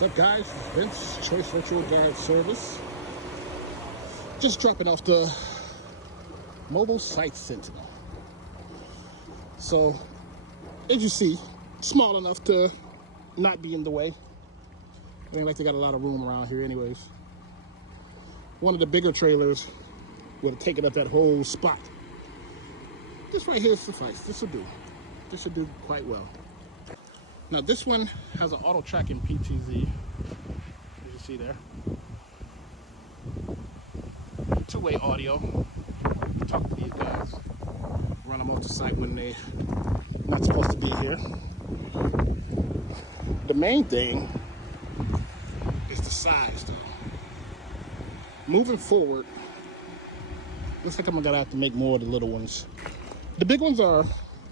What's up, guys? It's Vince, Choice Virtual Guard Service. Just dropping off the mobile Site Sentinel. So, as you see, small enough to not be in the way. I ain't like they got a lot of room around here anyways. One of the bigger trailers would have taken up that whole spot. This right here suffice. This will do. This should do quite well. Now this one has an auto tracking PTZ, as you see there. Two-way audio. Talk to these guys. Run them off the site when they're not supposed to be here. The main thing is the size though. Moving forward, looks like I'm gonna have to make more of the little ones. The big ones are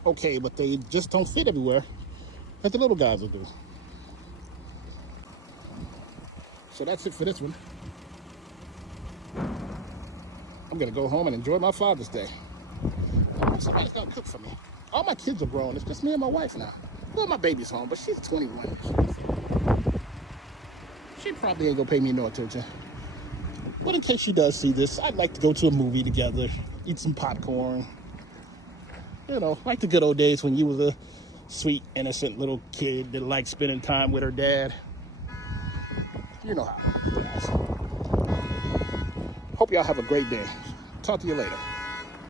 okay, but they just don't fit everywhere that the little guys will do. So that's it for this one. I'm gonna go home and enjoy my Father's Day. Somebody's gonna cook for me. All my kids are grown. It's just me and my wife now. Well, my baby's home, but she's 21. She probably ain't gonna pay me no attention. But in case she does see this, I'd like to go to a movie together, eat some popcorn. You know, like the good old days when you was a sweet, innocent little kid that liked spending time with her dad. You know how it is, guys. Hope y'all have a great day. Talk to you later.